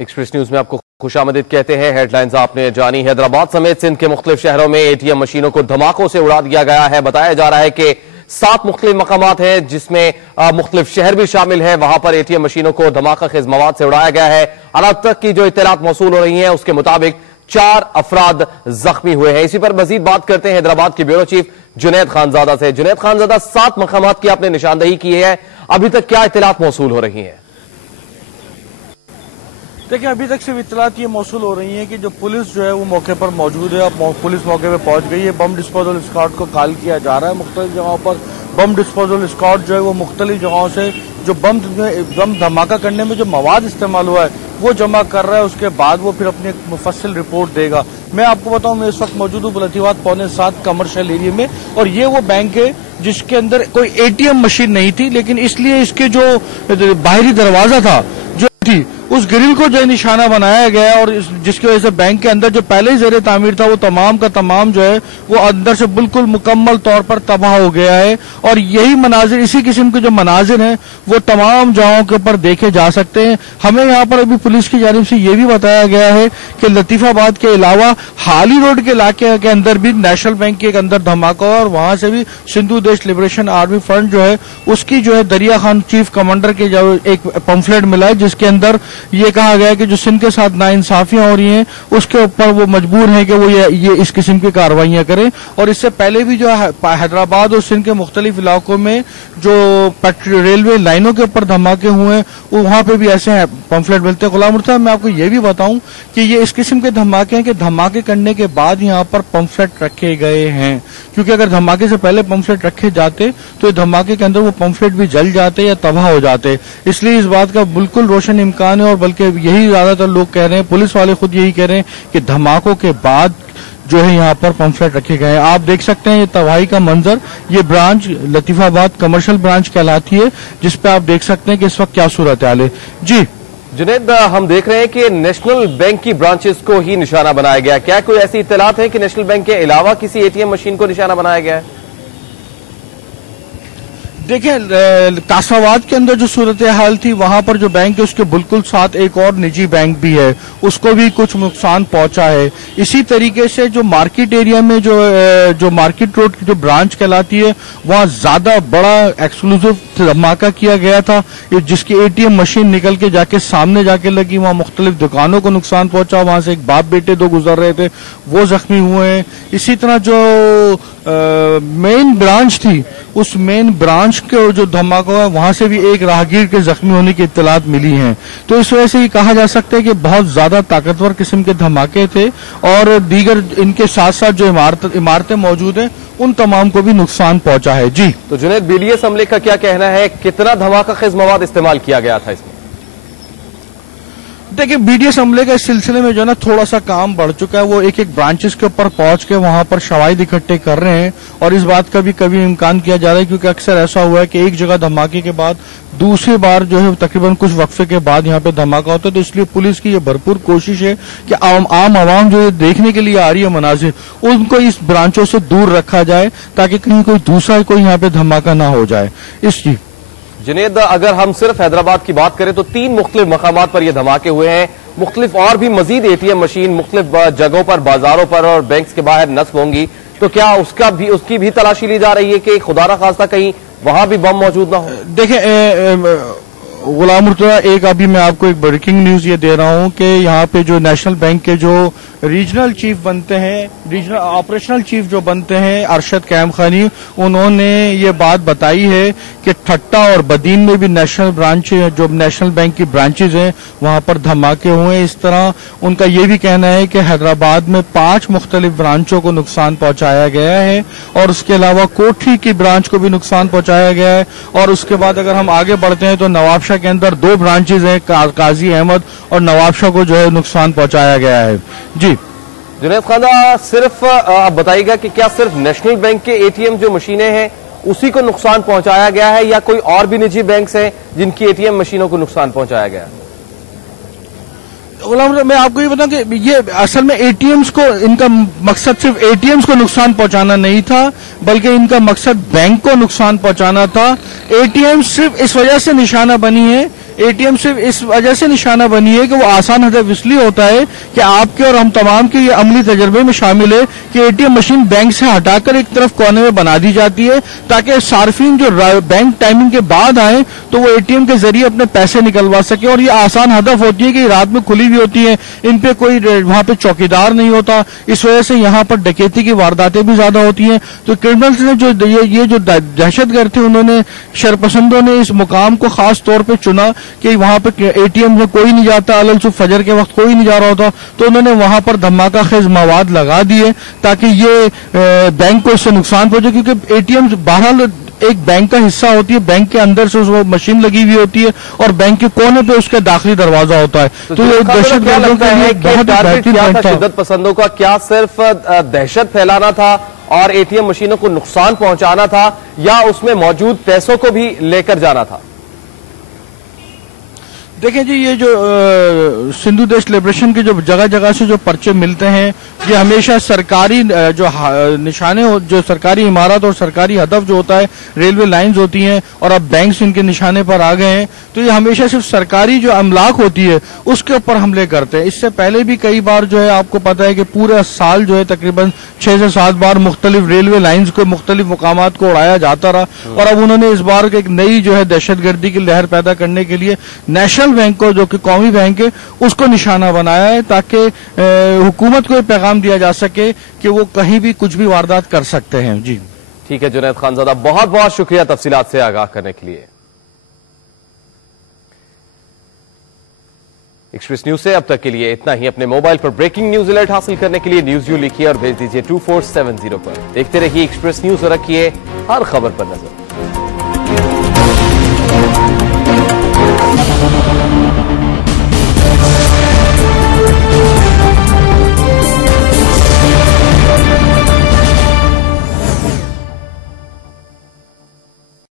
Express news में आपको खुशामदीद कहते हैं। हेडलाइंस आपने जानी। हैदराबाद समेत सिंध के मुख्तलिफ शहरों में एटीएम मशीनों को धमाकों से उड़ा दिया गया है। बताया जा रहा है कि 7 मुख्तलिफ मकामात हैं जिसमें मुख्तलिफ शहर भी शामिल है। वहां पर एटीएम मशीनों को धमाका खेज मवाद से उड़ाया गया है। अब तक की जो इत्तलात मौसूल हो रही है उसके मुताबिक 4 अफराद जख्मी हुए हैं। इसी पर मजीद बात करते हैं हैदराबाद के ब्यूरो चीफ जुनैद खानजादा से। जुनैद खानजादा, 7 मकामात की आपने निशानदही की है, अभी तक क्या इत्तलात मौसूल हो रही है? देखिए, अभी तक सिर्फ इत्तलात ये मौसूल हो रही है कि जो पुलिस जो है वो मौके पर मौजूद है। अब पुलिस मौके पर पहुंच गई है। बम डिस्पोजल स्क्वाड को कॉल किया जा रहा है। मुख्तलिफ जगहों पर बम डिस्पोजल स्क्वाड जो है वो मुख्तलिफ जगहों से जो बम धमाका करने में जो मवाद इस्तेमाल हुआ है वो जमा कर रहा है। उसके बाद वो फिर अपनी एक मुफस्सिल रिपोर्ट देगा। मैं आपको बताऊं, मैं इस वक्त मौजूद हूँ बुलंदीवाद 6:45 कमर्शियल एरिया में, और ये वो बैंक है जिसके अंदर कोई एटीएम मशीन नहीं थी, लेकिन इसलिए इसके जो बाहरी दरवाजा था जो थी उस ग्रिल को जो निशाना बनाया गया, और जिसकी वजह से बैंक के अंदर जो पहले ही ज़ेरे तामीर था वो तमाम का तमाम जो है वो अंदर से बिल्कुल मुकम्मल तौर पर तबाह हो गया है। और यही मनाजिर, इसी किस्म के जो मनाजिर हैं वो तमाम जगहों के ऊपर देखे जा सकते हैं। हमें यहाँ पर अभी पुलिस की जानिब से ये भी बताया गया है कि लतीफाबाद के अलावा हाली रोड के इलाके के अंदर भी नेशनल बैंक के अंदर धमाका हुआ, और वहां से भी सिंधु देश लिबरेशन आर्मी फ्रंट जो है उसकी जो है दरिया खान चीफ कमांडर के जो एक पंफलेट मिला है जिसके अंदर ये कहा गया है कि जो सिंध के साथ नाइंसाफियां हो रही हैं उसके ऊपर वो मजबूर हैं कि वो ये इस किस्म की कार्रवाइयां करें। और इससे पहले भी जो हैदराबाद और सिंध के मुख्तलिफ इलाकों में जो रेलवे लाइनों के ऊपर धमाके हुए हैं वहां पे भी ऐसे पंफलेट मिलते हैं। गुलाम मुर्तजा, मैं आपको ये भी बताऊं कि ये इस किस्म के धमाके हैं कि धमाके करने के बाद यहाँ पर पंफलेट रखे गए हैं, क्योंकि अगर धमाके से पहले पंफलेट रखे जाते तो धमाके के अंदर वो पंफलेट भी जल जाते या तबाह हो जाते। इसलिए इस बात का बिल्कुल रोशन इम्कान है, और बल्कि यही ज्यादातर लोग कह रहे हैं, पुलिस वाले खुद यही कह रहे हैं कि धमाकों के बाद जो है यहाँ पर पंफलेट रखे गए हैं। आप देख सकते हैं ये तबाही का मंजर। ये ब्रांच लतीफाबाद कमर्शियल ब्रांच कहलाती है, जिसपे आप देख सकते हैं कि इस वक्त क्या सूरत हाल है। जी जुनैद, हम देख रहे हैं कि नेशनल बैंक की ब्रांचेस को ही निशाना बनाया गया। क्या कोई ऐसी इत्तलात है कि नेशनल बैंक के अलावा किसी एटीएम मशीन को निशाना बनाया गया है? देखिए, कासाबाद के अंदर जो सूरत हाल थी वहां पर जो बैंक है उसके बिल्कुल साथ एक और निजी बैंक भी है, उसको भी कुछ नुकसान पहुंचा है। इसी तरीके से जो मार्केट एरिया में जो मार्केट रोड की जो ब्रांच कहलाती है वहां ज्यादा बड़ा एक्सक्लूसिव धमाका किया गया था, जिसकी एटीएम मशीन निकल के जाके सामने जाके लगी। वहां मुख्तलिफ दुकानों को नुकसान पहुंचा। वहां से एक बाप बेटे 2 गुजर रहे थे, वो जख्मी हुए हैं। इसी तरह जो मेन ब्रांच थी उस मेन ब्रांच के जो धमाका हुआ वहां से भी एक राहगीर के जख्मी होने की इत्तलात मिली हैं। तो इस वजह से ये कहा जा सकता है कि बहुत ज्यादा ताकतवर किस्म के धमाके थे, और दीगर इनके साथ साथ जो इमारतें मौजूद हैं उन तमाम को भी नुकसान पहुंचा है। जी तो जुनैद, बीडीएस अमले का क्या कहना है, कितना धमाका खेज मवाद इस्तेमाल किया गया था इसमें? देखिए, बीडीएस अमले का इस सिलसिले में जो है ना थोड़ा सा काम बढ़ चुका है। वो एक ब्रांचेस के ऊपर पहुंच के वहां पर शवाहिद इकट्ठे कर रहे हैं, और इस बात का भी कभी इम्कान किया जा रहा है, क्योंकि अक्सर ऐसा हुआ है कि एक जगह धमाके के बाद दूसरी बार जो है तकरीबन कुछ वक्फे के बाद यहाँ पे धमाका होता है। तो इसलिए पुलिस की ये भरपूर कोशिश है कि आम आवाम जो देखने के लिए आ रही है मनाजिर, उनको इस ब्रांचों से दूर रखा जाए ताकि कहीं कोई दूसरा कोई यहाँ पे धमाका ना हो जाए। जुनैद, अगर हम सिर्फ हैदराबाद की बात करें तो 3 मुख्तलिफ मकामात पर यह धमाके हुए हैं। मुख्तलिफ और भी मजीद एटीएम मशीन मुख्तलिफ जगहों पर, बाजारों पर और बैंक के बाहर नस्ब होंगी, तो क्या उसकी भी तलाशी ली जा रही है कि खुदा ना खास्ता कहीं वहां भी बम मौजूद ना हो? देखिए गुलाम मुर्तजा, एक अभी मैं आपको एक ब्रेकिंग न्यूज ये दे रहा हूं कि यहाँ पे जो नेशनल बैंक के जो रीजनल चीफ बनते हैं, रीजनल ऑपरेशनल चीफ जो बनते हैं अरशद कैम खानी, उन्होंने ये बात बताई है कि ठट्टा और बदीन में भी नेशनल ब्रांच जो नेशनल बैंक की ब्रांचेज हैं वहां पर धमाके हुए। इस तरह उनका ये भी कहना है कि हैदराबाद में 5 मुख्तलिफ ब्रांचों को नुकसान पहुंचाया गया है, और उसके अलावा कोठी की ब्रांच को भी नुकसान पहुंचाया गया है। और उसके बाद अगर हम आगे बढ़ते हैं तो नवाबशाह के अंदर 2 ब्रांचेज हैं, काजी अहमद और नवाबशाह को जो है नुकसान पहुंचाया गया है। जी जुनैद खाना, सिर्फ आप बताइएगा कि क्या सिर्फ नेशनल बैंक के एटीएम जो मशीनें हैं उसी को नुकसान पहुंचाया गया है, या कोई और भी निजी बैंक हैं जिनकी एटीएम मशीनों को नुकसान पहुंचाया गया है? मैं आपको ये बताऊं कि ये असल में एटीएम्स को, इनका मकसद सिर्फ एटीएम्स को नुकसान पहुंचाना नहीं था, बल्कि इनका मकसद बैंक को नुकसान पहुंचाना था। एटीएम सिर्फ इस वजह से निशाना बनी है, एटीएम सिर्फ इस वजह से निशाना बनी है कि वो आसान हदफ इसलिए होता है कि आपके और हम तमाम के ये अमली तजर्बे में शामिल है कि एटीएम मशीन बैंक से हटाकर एक तरफ कोने में बना दी जाती है ताकि सार्फिन जो बैंक टाइमिंग के बाद आए तो वो एटीएम के जरिए अपने पैसे निकलवा सके। और ये आसान हदफ होती है कि रात में खुली हुई होती है, इन पे कोई वहां पे चौकीदार नहीं होता, इस वजह से यहाँ पर डकैती की वारदातें भी ज्यादा होती हैं। तो क्रिमिनल्स ने जो ये जो दहशतगर्द थे उन्होंने शरपसंदों ने इस मुकाम को खास तौर पर चुना कि वहां पे एटीएम में कोई नहीं जाता, अलग फजर के वक्त कोई नहीं जा रहा होता, तो उन्होंने वहां पर धमाका खेज मवाद लगा दिए ताकि ये बैंक को इससे नुकसान पहुंचे। क्योंकि एटीएम बहरहाल एक बैंक का हिस्सा होती है, बैंक के अंदर से वो मशीन लगी हुई होती है और बैंक के कोने पे उसका दाखिली दरवाजा होता है। तो ये दहशतगर्दों के लिए बहुत बेहतरीन था। शिद्दत पसंदों का क्या सिर्फ दहशत फैलाना था और एटीएम मशीनों को नुकसान पहुंचाना था या उसमें मौजूद पैसों को भी लेकर जाना था? देखें जी, ये जो सिंधु देश लिबरेशन के जो जगह जगह से जो पर्चे मिलते हैं ये हमेशा सरकारी जो निशाने जो सरकारी इमारत और सरकारी हदफ जो होता है, रेलवे लाइंस होती हैं और अब बैंक्स इनके निशाने पर आ गए हैं, तो ये हमेशा सिर्फ सरकारी जो अमलाक होती है उसके ऊपर हमले करते हैं। इससे पहले भी कई बार जो है आपको पता है कि पूरा साल जो है तकरीबन 6 से 7 बार मुख्तलिफ रेलवे लाइंस को मुख्तलिफ मुकामात को उड़ाया जाता रहा और अब उन्होंने इस बार एक नई जो है दहशतगर्दी की लहर पैदा करने के लिए नेशनल बैंक को, जो कि कौमी बैंक है, उसको निशाना बनाया है ताकि हुकूमत को पैगाम दिया जा सके कि वो कहीं भी कुछ भी वारदात कर सकते हैं। जी ठीक है जुनैद खानजादा, बहुत बहुत शुक्रिया तफसीलात से आगाह करने के लिए। एक्सप्रेस न्यूज से अब तक के लिए इतना ही। अपने मोबाइल पर ब्रेकिंग न्यूज अलर्ट हासिल करने के लिए न्यूज यू लिखिए और भेज दीजिए 2470 पर। देखते रहिए एक्सप्रेस न्यूज और रखिए हर खबर पर नजर।